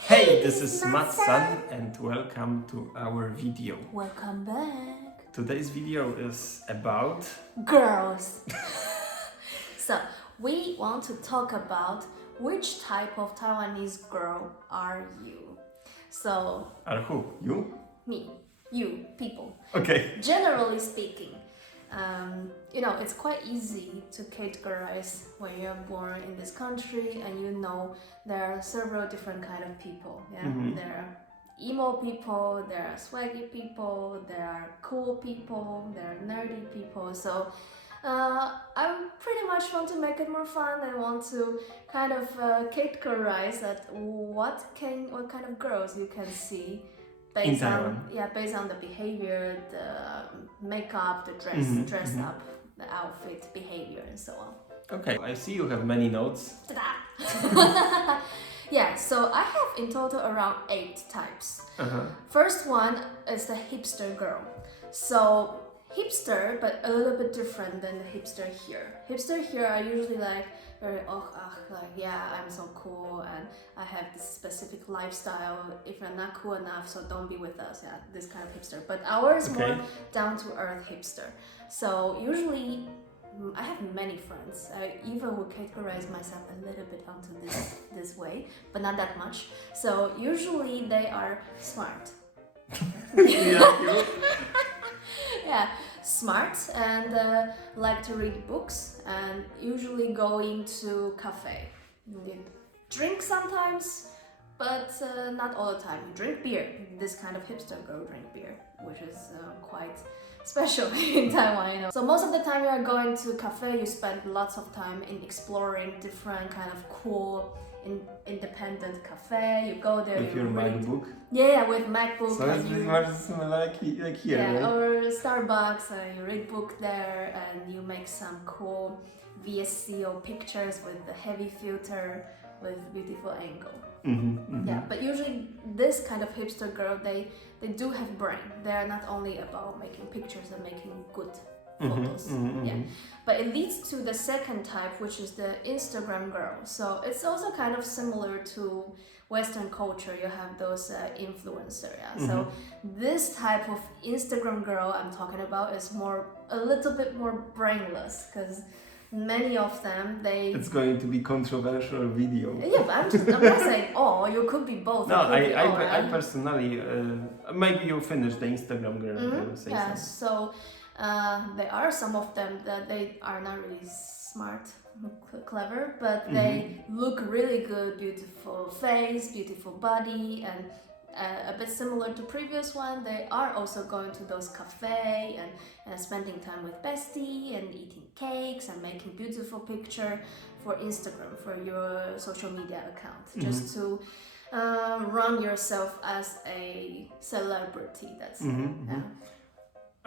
Hey, this is Matsan and welcome to our video. Welcome back. Today's video is about Girls. So, we want to talk about which type of Taiwanese girl are you? So, are who? You? me, you, people. Okay. Generally speaking, it's quite easy to categorize when you're born in this country, and there are several different kind of people. Yeah, there are emo people, there are swaggy people, there are cool people, there are nerdy people. So I pretty much want to make it more fun and want to kind of categorize that what kind of girls you can see. Based on the behavior, the makeup, the dress up, the outfit, behavior, and so on. Okay, I see you have many notes. Ta-da! Yeah, so I have in total around 8 types. First one is the hipster girl. So hipster, but a little bit different than the hipster here. Hipster here are usually like very I'm so cool and I have this specific lifestyle. If you're not cool enough, so don't be with us. Yeah, this kind of hipster. But ours more down to earth hipster. So usually I have many friends. I even would categorize myself a little bit onto this way, but not that much. So usually they are smart. Yeah, smart and like to read books and usually going to cafe. Drink sometimes, but not all the time. Drink beer. This kind of hipster girl drink beer, which is quite special in Taiwan. So most of the time you are going to cafe, you spend lots of time in exploring different kind of cool independent cafe. You go there. With your MacBook? Yeah, with MacBook. So it's pretty much like here, yeah, right? or Starbucks, you read book there and you make some cool VSCO pictures with the heavy filter with beautiful angle. Yeah, but usually this kind of hipster girl, they do have brain. They are not only about making pictures and making good photos. Yeah, but it leads to the second type, which is the Instagram girl. So it's also kind of similar to Western culture. You have those influencer. Yeah? So this type of Instagram girl I'm talking about is a little bit more brainless, because many of them, It's going to be controversial video. Yeah, but I'm not saying you could be both. No, I personally, maybe you finish the Instagram girl. Yeah, so there are some of them that they are not really smart, clever, but they look really good, beautiful face, beautiful body, and a bit similar to previous one, they are also going to those cafe and spending time with bestie and eating cakes and making beautiful picture for Instagram, for your social media account, just to run yourself as a celebrity. That's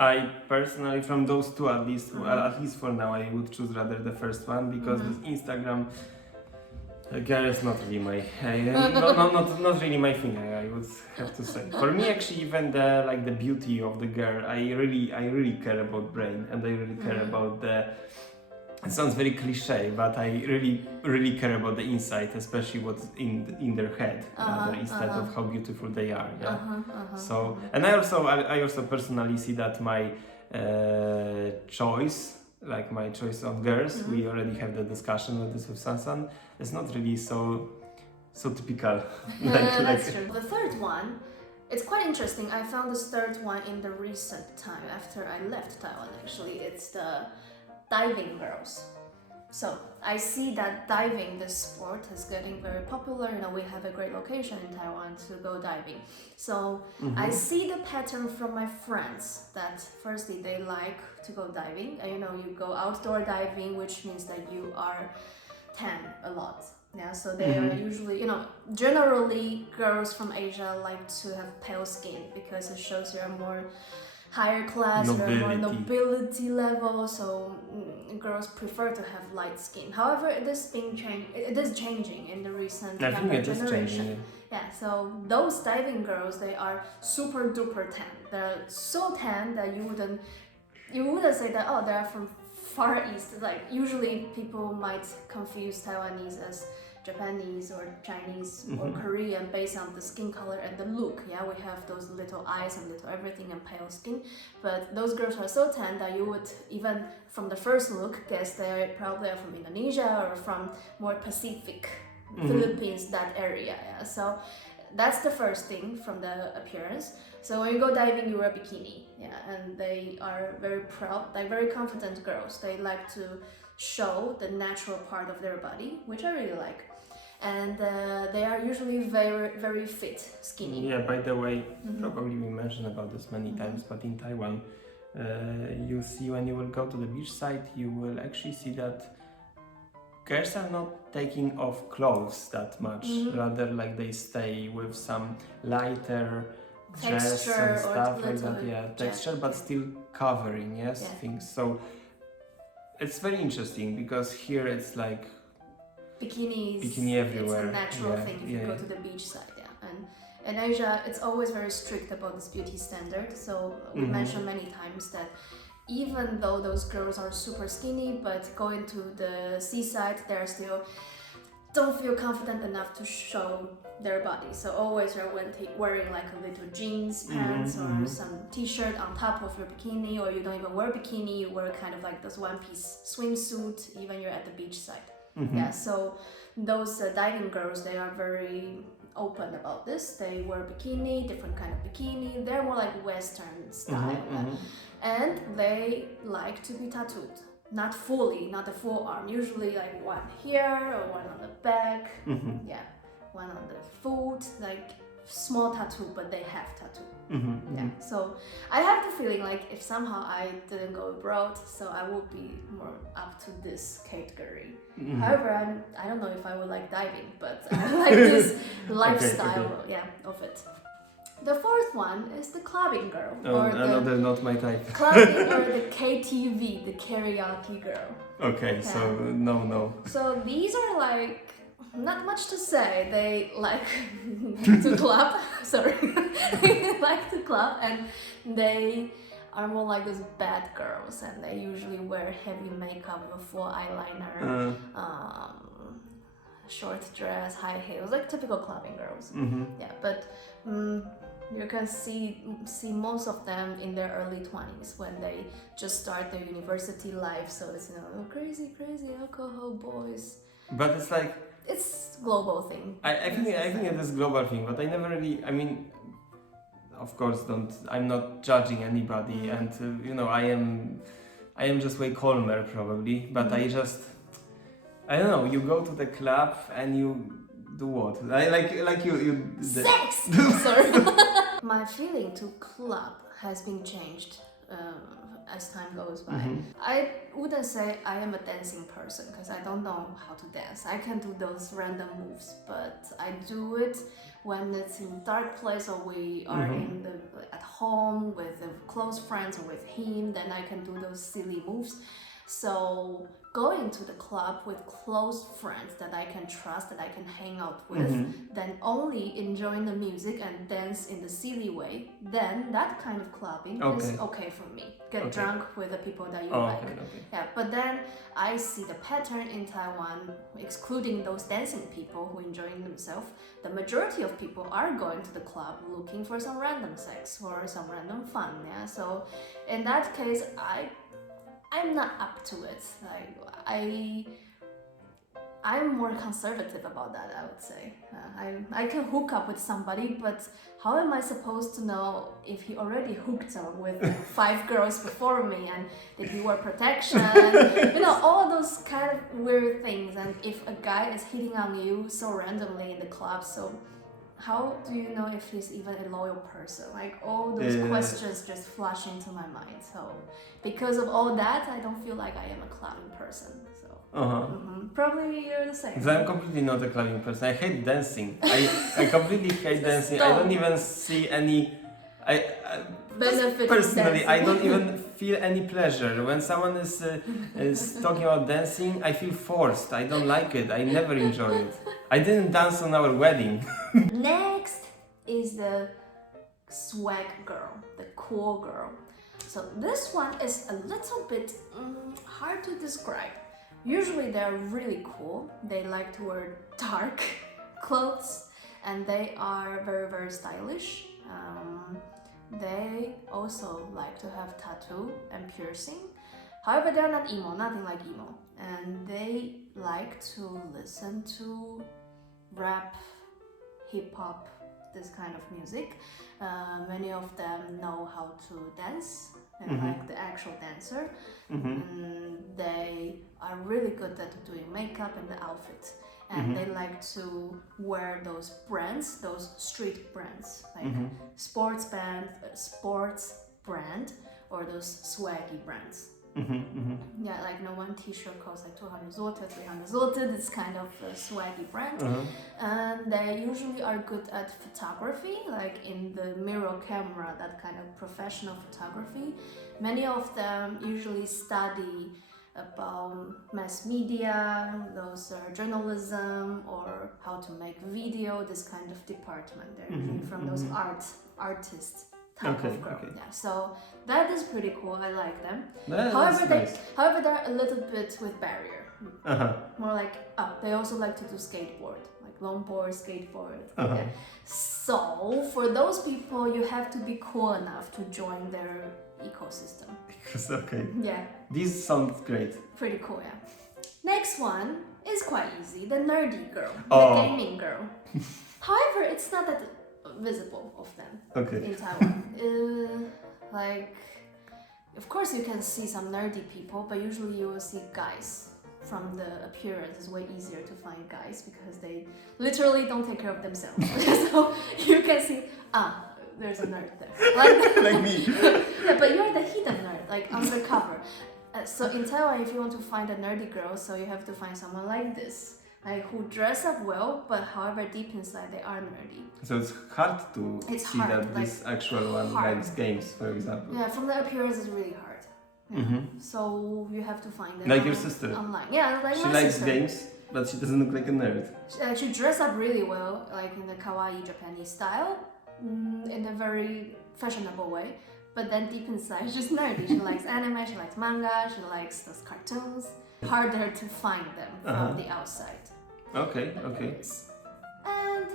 I personally, from those two at least for now, I would choose rather the first one, because this Instagram girl is not really my not really my thing. I would have to say. For me, actually, even the beauty of the girl, I really care about brain, and I really care about the. It sounds very cliche, but I really care about the insight, especially what's in their head, instead of how beautiful they are. Yeah. So, and I also personally see that my choice of girls, we already have the discussion with this with Sansan. It's not really so typical. That's true. The third one, it's quite interesting. I found this third one in the recent time after I left Taiwan. Actually, it's the diving girls. So I see that diving, this sport, is getting very popular. We have a great location in Taiwan to go diving. So I see the pattern from my friends that firstly they like to go diving. And, you go outdoor diving, which means that you are tan a lot. Yeah, so they are usually, generally girls from Asia like to have pale skin because it shows you're more higher class, more nobility level, so girls prefer to have light skin. However, it is changing in the recent younger generation. Yeah, so those diving girls, they are super duper tan. They're so tan that you wouldn't say that they are from Far East. Like usually people might confuse Taiwanese as Japanese or Chinese or Korean based on the skin color and the look. Yeah, we have those little eyes and little everything and pale skin. But those girls are so tan that you would even from the first look guess they probably are from Indonesia or from more Pacific, Philippines, that area. Yeah, so that's the first thing from the appearance. So when you go diving, you wear a bikini, yeah, and they are very proud, like very confident girls. They like to show the natural part of their body, which I really like. And they are usually very, very fit, skinny. Yeah, by the way, probably we mentioned about this many times, but in Taiwan, you see when you will go to the beach side, you will actually see that girls are not taking off clothes that much, rather like they stay with some lighter dress and stuff like that, yeah, texture, but still covering, yes, things. So it's very interesting because here it's like bikini everywhere. It's a natural thing if you go to the beach side, yeah. And in Asia, it's always very strict about this beauty standard. So we mentioned many times that even though those girls are super skinny, but going to the seaside, they're still don't feel confident enough to show their body. So always you're wearing like a little jeans pants or some t-shirt on top of your bikini, or you don't even wear bikini, you wear kind of like this one-piece swimsuit, even you're at the beach side. Yeah, so those diving girls, they are very open about this. They wear bikini, different kind of bikini. They're more like Western style. And they like to be tattooed. Not fully, not the full arm. Usually like one here or one on the back. Yeah, one on the foot, like small tattoo, but they have tattoo. Yeah, so I have the feeling like if somehow I didn't go abroad, so I would be more up to this category. However, I don't know if I would like diving, but I like this lifestyle, yeah, of it. The fourth one is the clubbing girl. Another not my type. Clubbing or the KTV, the karaoke girl. Okay, so no. So these are like, not much to say. They like to club. Sorry. They like to club and they are more like those bad girls, and they usually wear heavy makeup with a full eyeliner, short dress, high heels, like typical clubbing girls. Yeah, but you can see most of them in their early 20s when they just start their university life. So it's crazy alcohol boys. But it's like it's global thing. I think it is global thing, but I never really. I mean, of course, I'm not judging anybody, and I am just way calmer probably. But I don't know. You go to the club and you do what? I like you. Sex. Sorry. My feeling to club has been changed as time goes by. I wouldn't say I am a dancing person because I don't know how to dance. I can do those random moves, but I do it when it's in dark place or we are at home with close friends or with him. Then I can do those silly moves. So going to the club with close friends that I can trust, that I can hang out with, then only enjoying the music and dance in the silly way, then that kind of clubbing is okay for me. Get drunk with the people that you like. Yeah, but then I see the pattern in Taiwan, excluding those dancing people who enjoying themselves, the majority of people are going to the club looking for some random sex or some random fun. Yeah, so in that case, I'm not up to it. Like I'm more conservative about that, I would say. I can hook up with somebody, but how am I supposed to know if he already hooked up with 5 girls before me, and did he wear protection? All those kind of weird things. And if a guy is hitting on you so randomly in the club, so how do you know if he's even a loyal person? Like all those questions just flash into my mind. So because of all that, I don't feel like I am a clubbing person. So probably you're the same. I'm completely not a clubbing person. I hate dancing. I completely hate dancing. I don't even see any. Benefit personally, I don't even feel any pleasure when someone is talking about dancing. I feel forced. I don't like it. I never enjoy it. I didn't dance on our wedding. Next is the swag girl, the cool girl. So this one is a little bit hard to describe. Usually they're really cool. They like to wear dark clothes and they are very, very stylish. They also like to have tattoo and piercing. However, they're not emo, nothing like emo. And they like to listen to rap, hip-hop, this kind of music. Many of them know how to dance and like the actual dancer. They are really good at doing makeup and the outfit. And they like to wear those brands, those street brands, like sports brand, or those swaggy brands. Yeah, like no one t-shirt costs like 200 zloty, 300 zloty, this kind of swaggy brand. And they usually are good at photography, like in the mirror camera, that kind of professional photography. Many of them usually study about mass media, those journalism, or how to make video, this kind of department. They're usually from those artists type of girl. Yeah, so that is pretty cool. I like them. However, they're a little bit with barrier. More like they also like to do skateboard, like longboard, skateboard. Yeah. So for those people, you have to be cool enough to join their ecosystem. Okay. Yeah. These sound great. Pretty cool, yeah. Next one is quite easy, the nerdy girl, the gaming girl. However, it's not that visible of them in Taiwan. Like, of course you can see some nerdy people, but usually you will see guys. From the appearance, it's way easier to find guys because they literally don't take care of themselves. So you can see, there's a nerd there. Like me. Yeah, but you're the hidden nerd, like undercover. So in Taiwan, if you want to find a nerdy girl, so you have to find someone like this, like who dress up well, but however deep inside they are nerdy. So it's hard to see that this actual one likes games, for example. Yeah, from the appearance, it's really hard. Yeah. So you have to find them like your sister online. Yeah, like she my likes sister. games, but she doesn't look like a nerd. She dressed up really well, like in the kawaii Japanese style, in a very fashionable way. But then deep inside, she's nerdy. She likes anime, she likes manga, she likes those cartoons. Harder to find them from the outside. Okay. And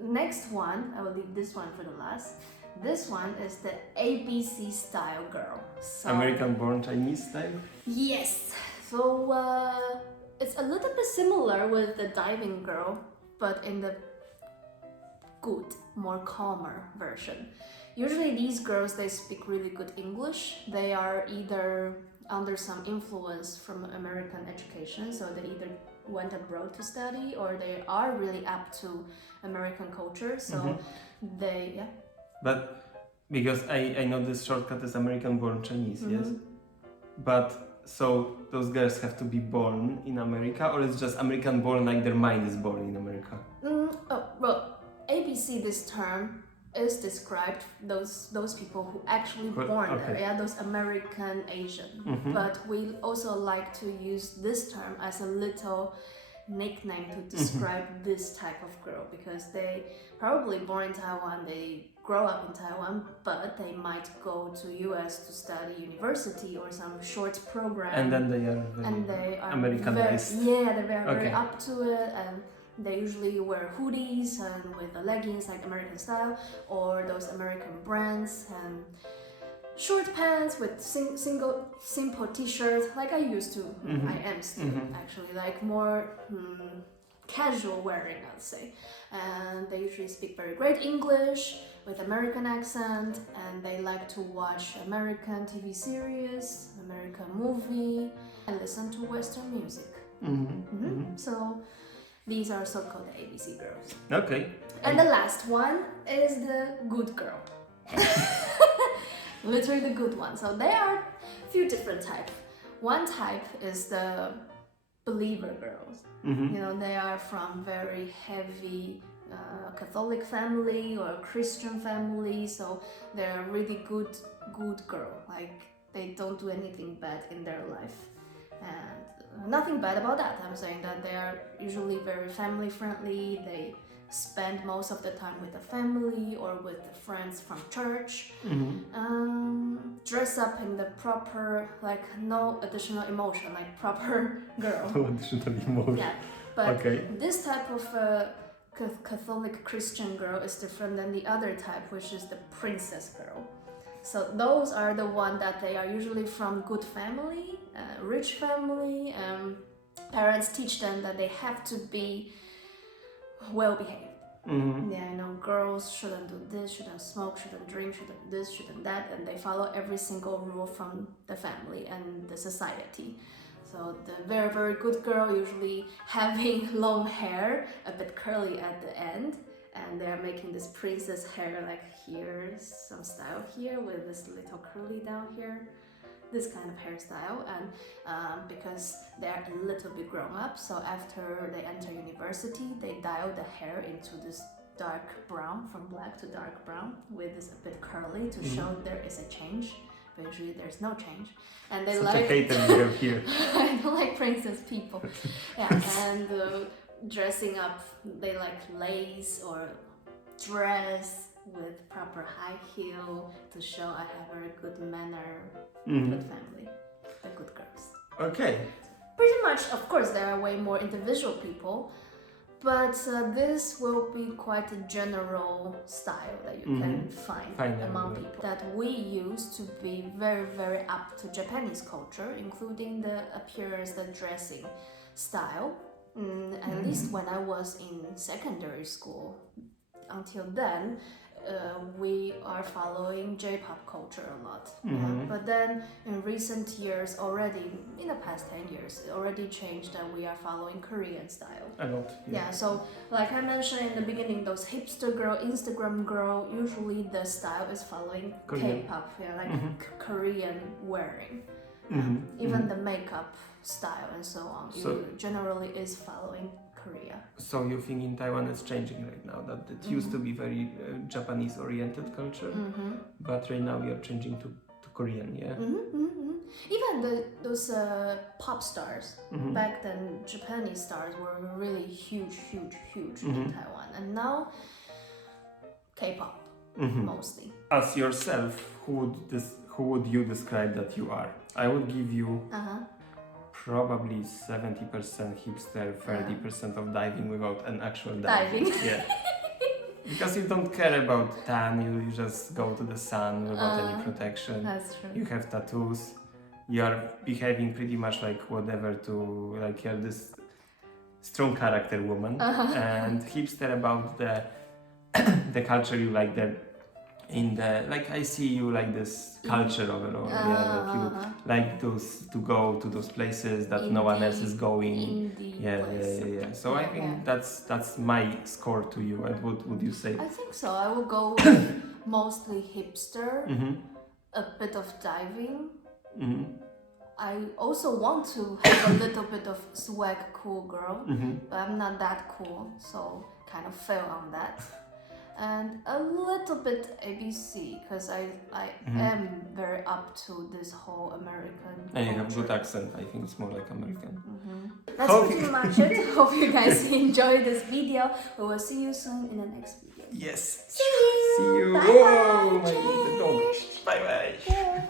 next one, I will leave this one for the last. This one is the ABC style girl. So, American-born Chinese style? Yes. So it's a little bit similar with the diving girl, but in the good, more calmer version. Usually these girls, they speak really good English. They are either under some influence from American education, so they either went abroad to study or they are really up to American culture. So they, But because I know this shortcut is American-born Chinese, yes? But so those girls have to be born in America, or it's just American-born like their mind is born in America? Well, ABC, this term is described those people who actually born there, yeah, those American Asian. But we also like to use this term as a little nickname to describe this type of girl, because they probably born in Taiwan, they grow up in Taiwan, but they might go to US to study university or some short program. And then they are Americanized. They're very up to it, and they usually wear hoodies and with the leggings like American style, or those American brands, and short pants with simple t-shirts like I used to. I am still actually, like more casual wearing, I'd say. And they usually speak very great English with American accent, and they like to watch American TV series, American movie, and listen to Western music. So these are so-called ABC girls. Okay. And the last one is the good girl. Literally the good one. So there are a few different types. One type is the believer girls. You know, they are from very heavy Catholic family or Christian family, so they're a really good girl. Like, they don't do anything bad in their life, and nothing bad about that. I'm saying that they are usually very family friendly. They spend most of the time with the family or with the friends from church. Dress up in the proper, like no additional emotion, like proper girl. No additional emotion. Yeah, but Okay. this type of Catholic Christian girl is different than the other type, which is the princess girl. So those are the one that they are usually from good family, rich family. Parents teach them that they have to be well behaved. Yeah, you know, girls shouldn't do this, shouldn't smoke, shouldn't drink, shouldn't this, shouldn't that, and they follow every single rule from the family and the society. So the very, very good girl usually having long hair, a bit curly at the end, and they're making this princess hair, like here's some style here with this little curly down here, this kind of hairstyle. And because they're a little bit grown up, so after they enter university, they dye the hair into this dark brown, from black to dark brown, with this a bit curly to show there is a change. But usually there's no change, and they Such a hater we have here. I don't like princess people. Yeah, and dressing up, they like lace or dress with proper high heel to show I have very good manner, good family, the good girls. Okay. Pretty much, of course, there are way more individual people, but this will be quite a general style that you can find among people that we use to be very, very up to Japanese culture, including the appearance, the dressing style. At least when I was in secondary school, until then, we are following J-pop culture a lot. But then in recent years, already in the past 10 years, it already changed that we are following Korean style. A lot. Yeah, so like I mentioned in the beginning, those hipster girl, Instagram girl, usually the style is following Korean. K-pop, yeah, like Korean wearing. Even the makeup style and so on, generally is following Korea. So you think in Taiwan it's changing right now, that it used to be very Japanese-oriented culture, but right now we are changing to Korean, yeah? Even those pop stars, back then Japanese stars were really huge in Taiwan, and now K-pop mostly. As yourself, who would you describe that you are? I would give you probably 70% hipster, 30% of diving without an actual diving. Yeah. Because you don't care about tan, you just go to the sun without any protection. That's true. You have tattoos. You are behaving pretty much like whatever to, like you're this strong character woman. And hipster about the culture you like, like I see you like this culture overall, that you like those to go to those places that no one else is going. Yeah. So I think that's my score to you. What would you say? I think so. I will go with mostly hipster, a bit of diving. I also want to have a little bit of swag, cool girl, but I'm not that cool, so kind of fail on that. And a little bit ABC, because I am very up to this whole American culture. And you have good accent. I think it's more like American. That's pretty much it. Hope you guys enjoyed this video. We will see you soon in the next video. Yes. See you. See you. Bye. Whoa, my little dog. Bye bye. Yeah.